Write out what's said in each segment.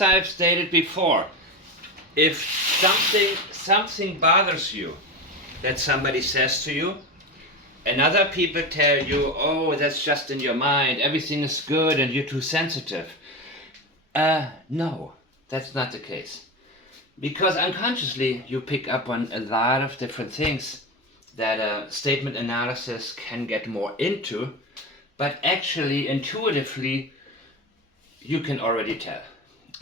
As I've stated before, if something bothers you that somebody says to you, and other people tell you, oh, that's just in your mind, everything is good and you're too sensitive. No, that's not the case. Because unconsciously you pick up on a lot of different things that a statement analysis can get more into, but actually intuitively you can already tell.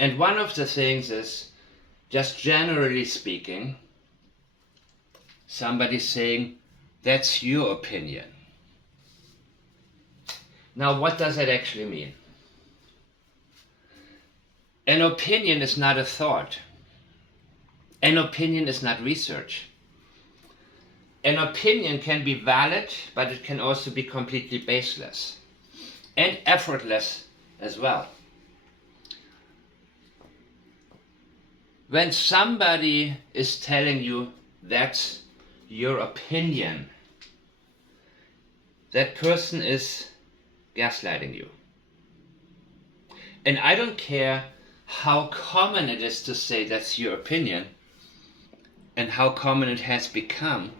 And one of the things is, just generally speaking, somebody saying, that's your opinion. Now, what does that actually mean? An opinion is not a thought. An opinion is not research. An opinion can be valid, but it can also be completely baseless and effortless as well. When somebody is telling you that's your opinion, that person is gaslighting you. And I don't care how common it is to say that's your opinion and how common it has become.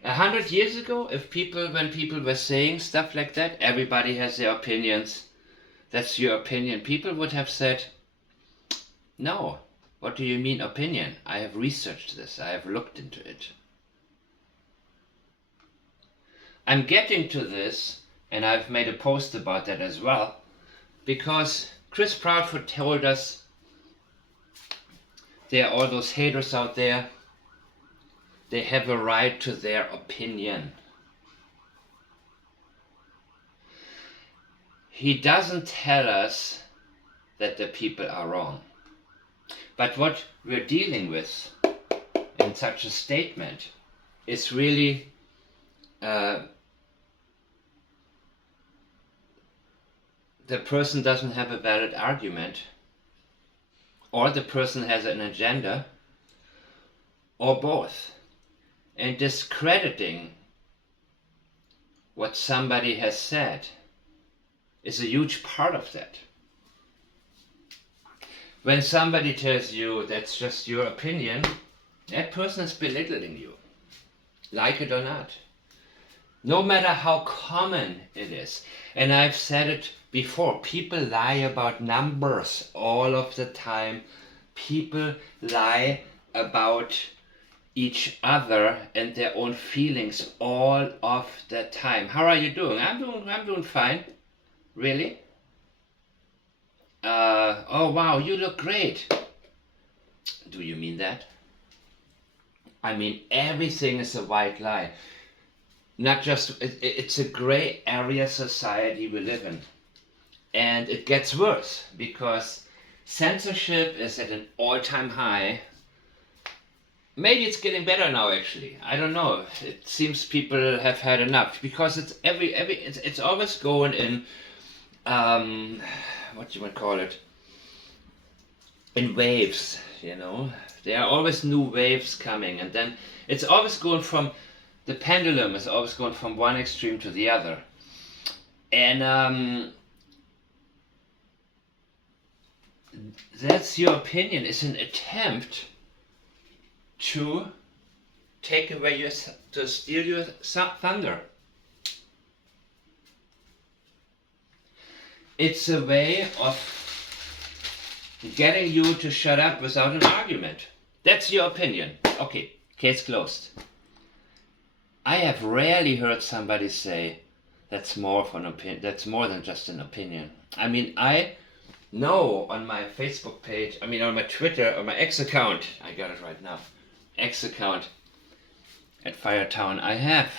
100 years ago, when people were saying stuff like that, everybody has their opinions, that's your opinion, people would have said, no, what do you mean opinion? I have researched this, I have looked into it. I'm getting to this, and I've made a post about that as well, because Chris Proudfoot told us there are all those haters out there, they have a right to their opinion. He doesn't tell us that the people are wrong. But what we're dealing with in such a statement is really the person doesn't have a valid argument, or the person has an agenda, or both. And discrediting what somebody has said is a huge part of that. When somebody tells you that's just your opinion, that person is belittling you, like it or not. No matter how common it is. And I've said it before, people lie about numbers all of the time. People lie about each other and their own feelings all of the time. How are you doing? I'm doing fine. Really? Oh wow, you look great. Do you mean that? I mean, everything is a white lie. Not just, it's a gray area society we live in. And it gets worse because censorship is at an all-time high. Maybe it's getting better now actually. I don't know. It seems people have had enough because it's it's always going in what do you want to call it? In waves, you know. There are always new waves coming, and then it's always going from, the pendulum is always going from one extreme to the other. And that's your opinion is an attempt to take away to steal your thunder. It's a way of getting you to shut up without an argument. That's your opinion. Okay, case closed. I have rarely heard somebody say that's more than just an opinion. I mean, I know on my Facebook page, on my Twitter, on my X account, I got it right now, X account at Firetown, I have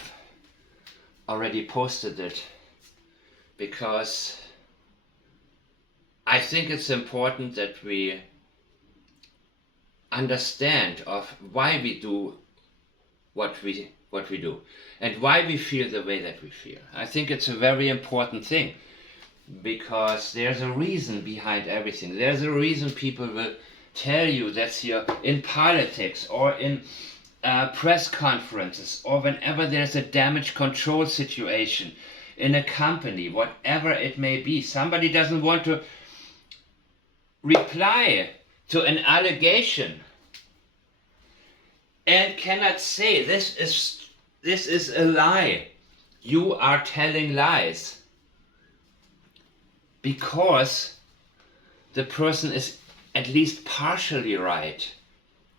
already posted it because I think it's important that we understand of why we do what we do and why we feel the way that we feel. I think it's a very important thing because there's a reason behind everything. There's a reason people will tell you that's in politics or in press conferences or whenever there's a damage control situation in a company, whatever it may be. Somebody doesn't want to reply to an allegation and cannot say this is a lie, you are telling lies, because the person is at least partially right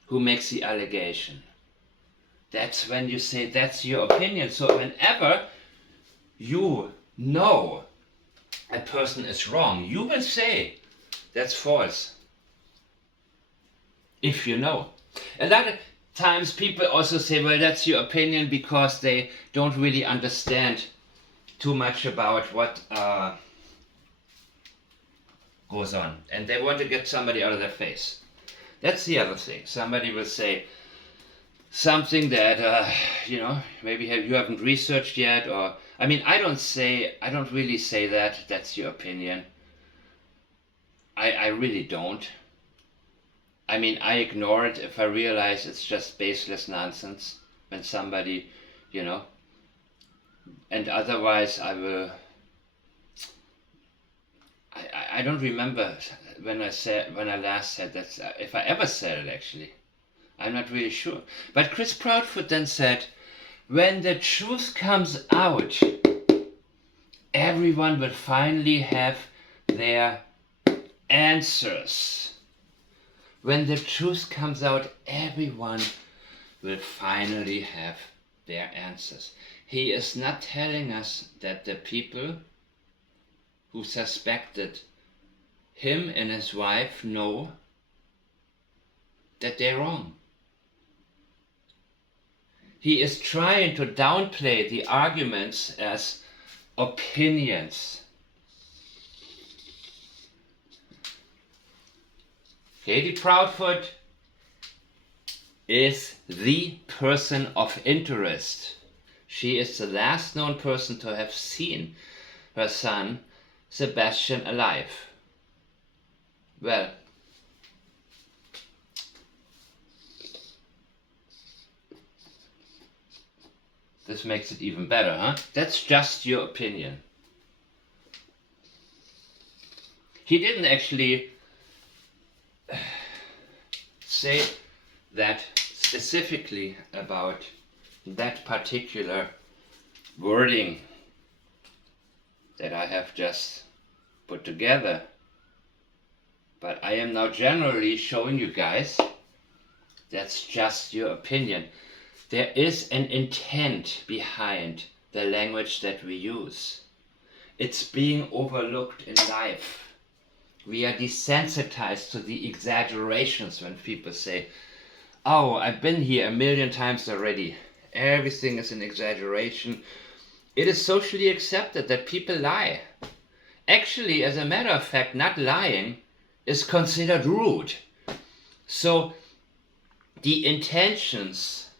who makes the allegation. That's when you say that's your opinion. So whenever you know a person is wrong, you will say that's false. If you know. A lot of times people also say, well, that's your opinion, because they don't really understand too much about what goes on, and they want to get somebody out of their face. That's the other thing. Somebody will say something that maybe you haven't researched yet, or I don't really say that that's your opinion. I really don't. I mean, I ignore it if I realize it's just baseless nonsense when somebody, and otherwise I will. I don't remember when I last said that, if I ever said it actually. I'm not really sure. But Chris Proudfoot then said, when the truth comes out, everyone will finally have their answers. When the truth comes out, everyone will finally have their answers. He is not telling us that the people who suspected him and his wife know that they're wrong. He is trying to downplay the arguments as opinions. Katie Proudfoot is the person of interest. She is the last known person to have seen her son Sebastian alive. Well, this makes it even better, huh? That's just your opinion. He didn't actually say that specifically about that particular wording that I have just put together. But I am now generally showing you guys that's just your opinion. There is an intent behind the language that we use. It's being overlooked in life. We are desensitized to the exaggerations when people say, oh, I've been here a million times already. Everything is an exaggeration. It is socially accepted that people lie. Actually, as a matter of fact, not lying is considered rude. So the intentions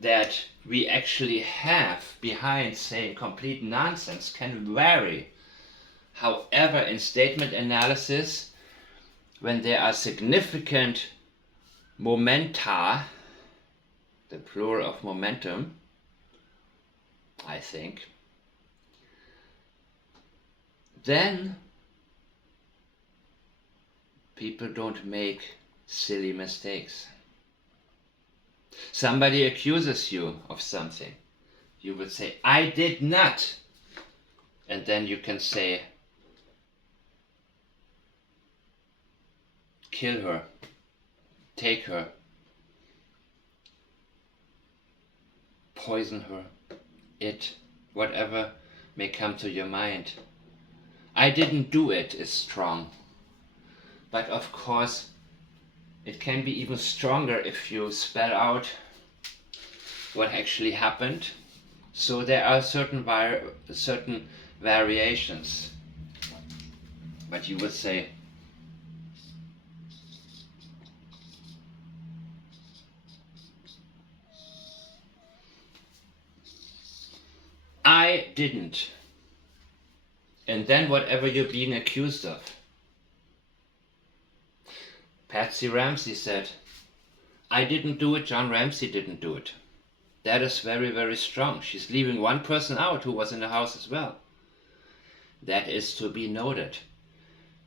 that we actually have behind saying complete nonsense can vary. However, in statement analysis, when there are significant momenta, the plural of momentum, I think, then people don't make silly mistakes. Somebody accuses you of something. You would say, I did not. And then you can say, kill her, take her, poison her, whatever may come to your mind. I didn't do it is strong. But of course, it can be even stronger if you spell out what actually happened. So there are certain variations. But you would say, I didn't. And then whatever you're being accused of. Patsy Ramsey said, I didn't do it, John Ramsey didn't do it. That is very, very strong. She's leaving one person out who was in the house as well. That is to be noted.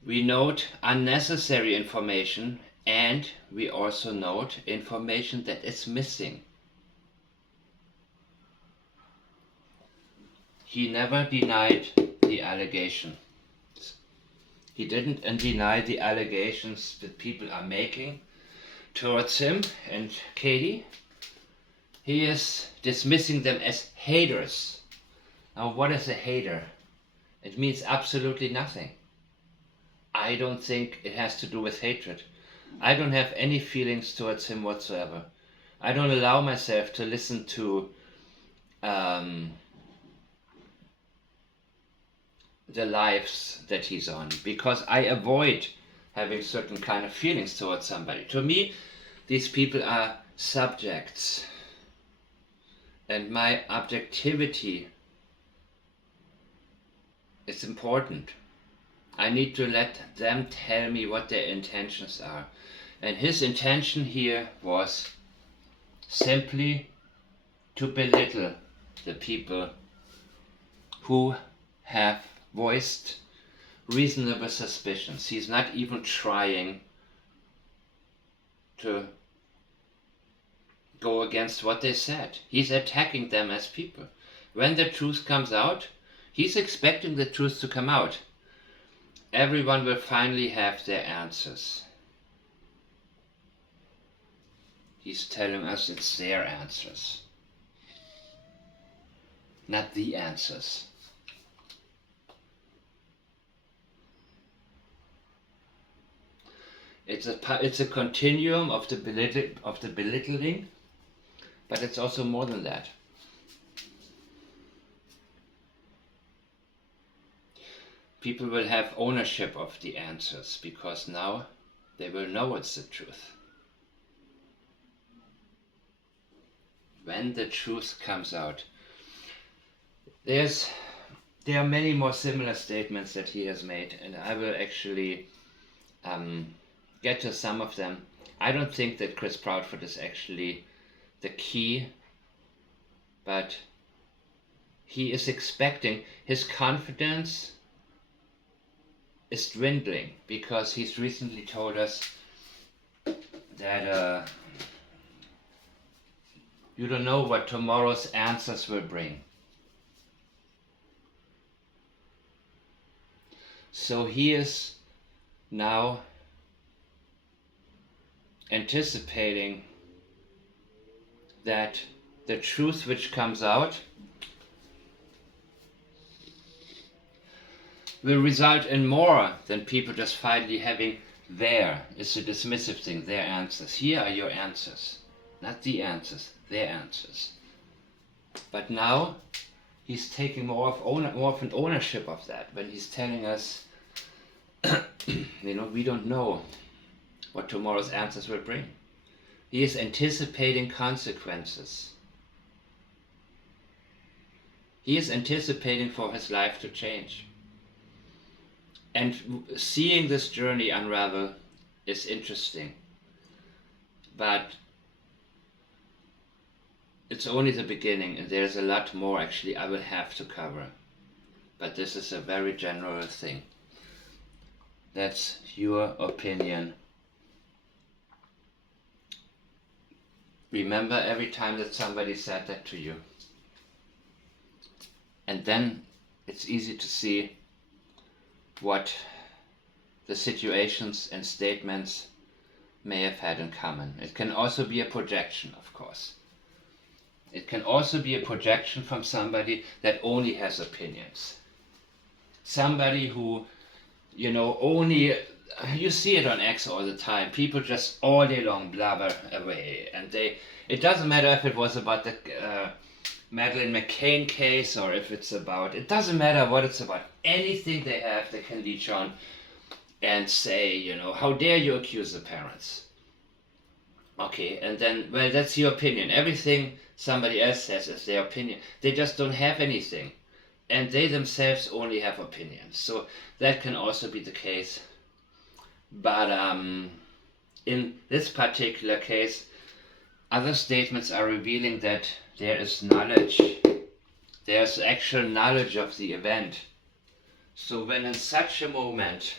We note unnecessary information, and we also note information that is missing. He never denied the allegation. He didn't deny the allegations that people are making towards him and Katie. He is dismissing them as haters. Now, what is a hater? It means absolutely nothing. I don't think it has to do with hatred. I don't have any feelings towards him whatsoever. I don't allow myself to listen to the lives that he's on, because I avoid having certain kind of feelings towards somebody. To me, these people are subjects, and my objectivity is important. I need to let them tell me what their intentions are. And his intention here was simply to belittle the people who have voiced reasonable suspicions. He's not even trying to go against what they said. He's attacking them as people. When the truth comes out, he's expecting the truth to come out. Everyone will finally have their answers. He's telling us it's their answers, not the answers. It's a continuum of the belittling, but it's also more than that. People will have ownership of the answers, because now they will know it's the truth. When the truth comes out, there are many more similar statements that he has made, and I will actually get to some of them. I don't think that Chris Proudfoot is actually the key, but he is expecting, his confidence is dwindling, because he's recently told us that you don't know what tomorrow's answers will bring. So he is now anticipating that the truth which comes out will result in more than people just finally having it's a dismissive thing, their answers. Here are your answers. Not the answers, their answers. But now he's taking more of an ownership of that, when he's telling us, we don't know what tomorrow's answers will bring. He is anticipating consequences. He is anticipating for his life to change. And seeing this journey unravel is interesting. But it's only the beginning, and there's a lot more actually I will have to cover. But this is a very general thing. That's your opinion. Remember every time that somebody said that to you. And then it's easy to see what the situations and statements may have had in common. It can also be a projection, of course. It can also be a projection from somebody that only has opinions. Somebody who, only, you see it on X all the time. People just all day long blabber away. And it doesn't matter if it was about the Madeleine McCain case, or if it's about, it doesn't matter what it's about. Anything they have, they can leech on and say, how dare you accuse the parents? Okay, and then, well, that's your opinion. Everything somebody else says is their opinion. They just don't have anything. And they themselves only have opinions. So that can also be the case. But in this particular case, other statements are revealing that there is knowledge. There's actual knowledge of the event. So when in such a moment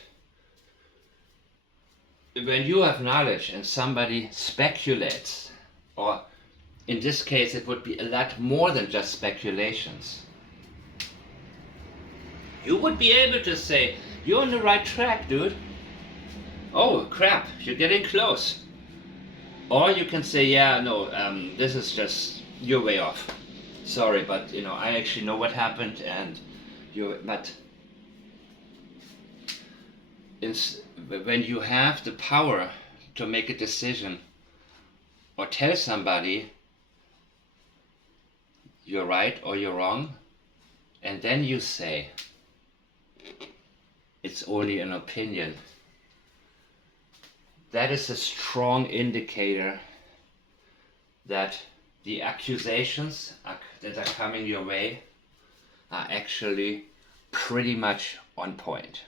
when you have knowledge and somebody speculates, or in this case it would be a lot more than just speculations, you would be able to say, you're on the right track, dude. Oh crap, you're getting close. Or you can say, yeah, no, this is just, you're way off. Sorry, but I actually know what happened, and but when you have the power to make a decision or tell somebody you're right or you're wrong, and then you say, it's only an opinion, that is a strong indicator that the accusations that are coming your way are actually pretty much on point.